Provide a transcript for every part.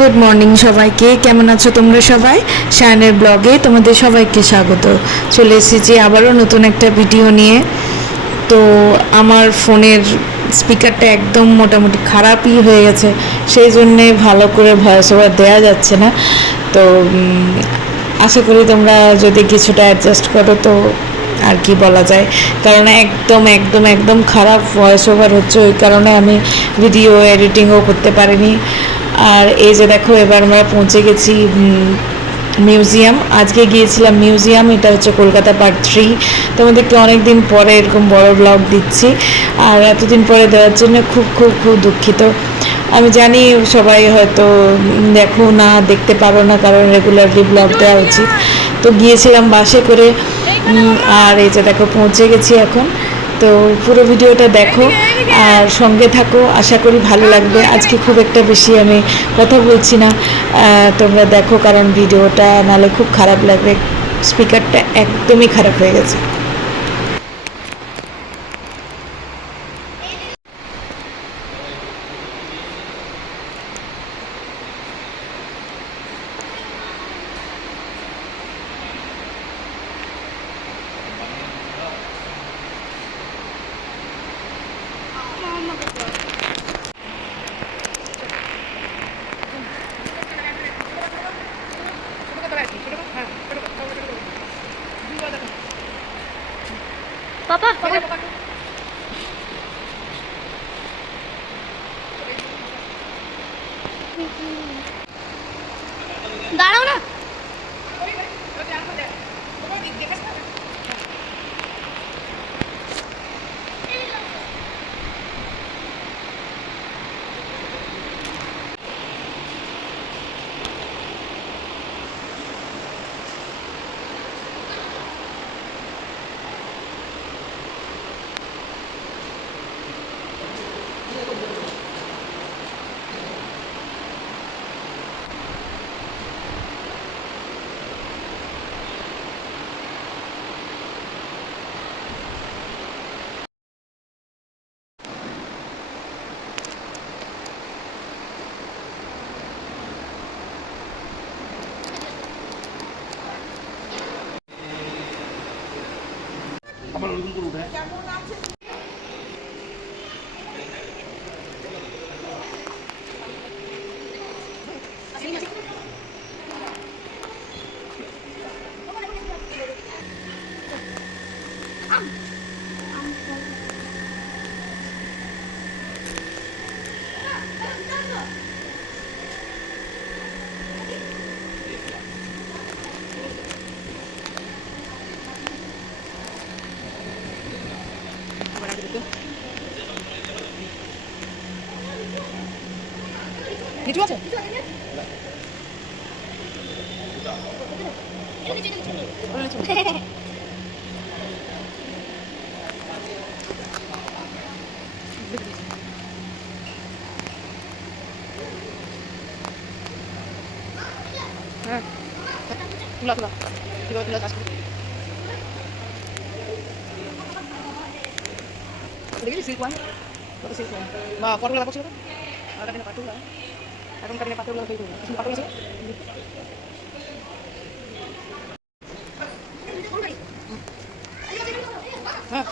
Good morning সবাইকে, কেমন আছো তোমরা সবাই? শায়নের ব্লগে তোমাদের সবাইকে স্বাগত। চলে এসেছি আবারও নতুন একটা ভিডিও নিয়ে। তো আমার ফোনের স্পিকারটা একদম মোটামুটি খারাপই হয়ে গেছে, সেই জন্যে ভালো করে ভয়েস ওভার দেওয়া যাচ্ছে না। তো আশা করি তোমরা যদি কিছুটা অ্যাডজাস্ট করো তো আর কি বলা যায়, কারণ একদম একদম একদম খারাপ ভয়েস ওভার হচ্ছে, ওই কারণে আমি ভিডিও এডিটিংও করতে পারিনি। আর এই যে দেখো, এবার আমরা পৌঁছে গেছি মিউজিয়াম। আজকে গিয়েছিলাম মিউজিয়াম, এটা হচ্ছে কলকাতা পার্ট 3। তোমাদেরকে অনেক দিন পরে এরকম বড় ব্লগ দিচ্ছি, আর এতদিন পরে দেওয়ার জন্য খুব খুব খুব দুঃখিত। আমি জানি সবাই হয়তো দেখো না, দেখতে পারো না, কারণ রেগুলারলি ব্লগ দেওয়া উচিত। তো গিয়েছিলাম বাসে করে, আর এই যে দেখো পৌঁছে গেছি এখন। তো পুরো ভিডিওটা দেখো আর সঙ্গে থাকো, আশা করি ভালো লাগবে। আজকে খুব একটা বেশি আমি কথা বলছি না, তোমরা দেখো, কারণ ভিডিওটা নাহলে খুব খারাপ লাগবে। স্পিকারটা একদমই খারাপ হয়ে গেছে। পাপা দাঁড়াও না। আমার ওরকম করে উঠে কিছু আছে? হ্যাঁ, তুলা তুলা কিভাবে তুলা চাষ করি দেখেছি। সিল্ক ওয়ান, কত সিল্ক ওয়ান বা পটলগুলো পড়ছিল তো, আর কাটিনে পাটুলা, এখন কাটিনে পাটুলা তৈরি করবো। কিছু পাটুল আছে হ্যাঁ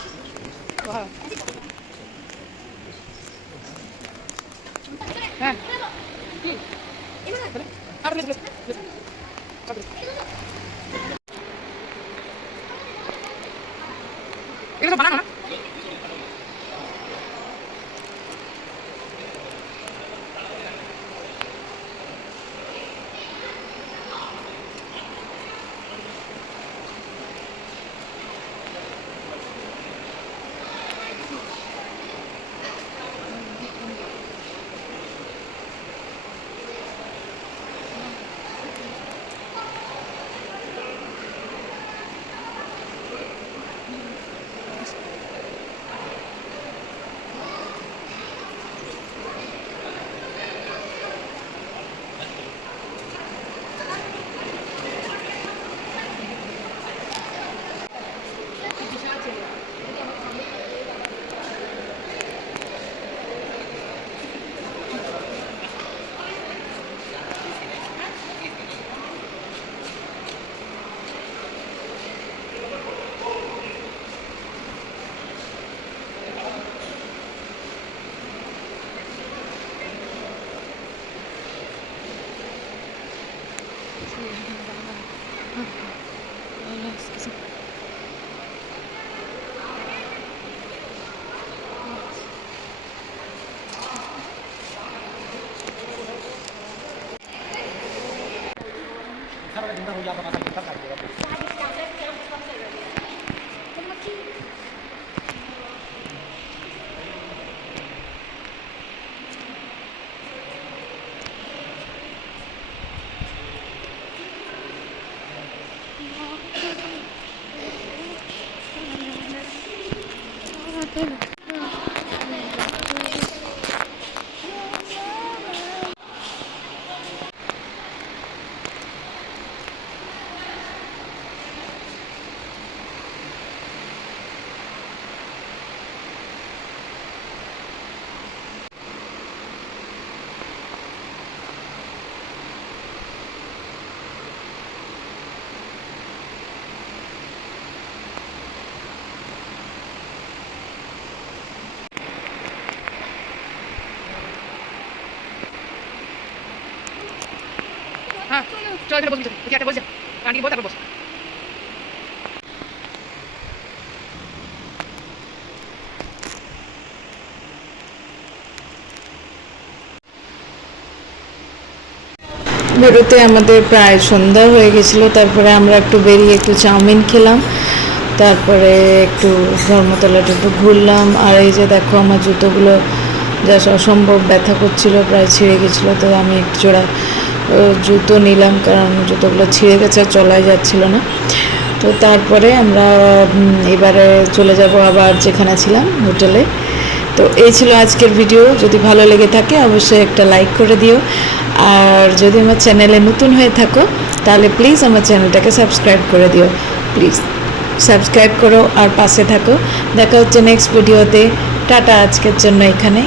হ্যাঁ কি আপনি এগুলো বানানো না। হ্যাঁ চল এখানে বসবি, তুই একটা বসে আন্টি বল, তারপর বস। বেরোতে আমাদের প্রায় সন্ধ্যা হয়ে গেছিলো। তারপরে আমরা একটু বেরিয়ে একটু চাউমিন খেলাম, তারপরে একটু ধর্মতলাটা একটু ঘুরলাম। আর এই যে দেখো আমার জুতোগুলো যা অসম্ভব ব্যথা করছিলো, প্রায় ছিঁড়ে গেছিলো। তো আমি এক জোড়া জুতো নিলাম, কারণ জুতোগুলো ছিঁড়ে গেছে, চলাই যাচ্ছিলো না। তো তারপরে আমরা এবারে চলে যাব আবার যেখানে ছিলাম, হোটেলে। তো এই ছিল আজকের ভিডিও। যদি ভালো লেগে থাকে অবশ্যই একটা লাইক করে দিও। আর যদি আমার চ্যানেলে নতুন হয়ে থাকো তাহলে প্লিজ আমার চ্যানেলটাকে সাবস্ক্রাইব করে দিও। প্লিজ সাবস্ক্রাইব করো আর পাশে থাকো। দেখা হচ্ছে নেক্সট ভিডিওতে। টাটা, আজকের জন্য এখানে।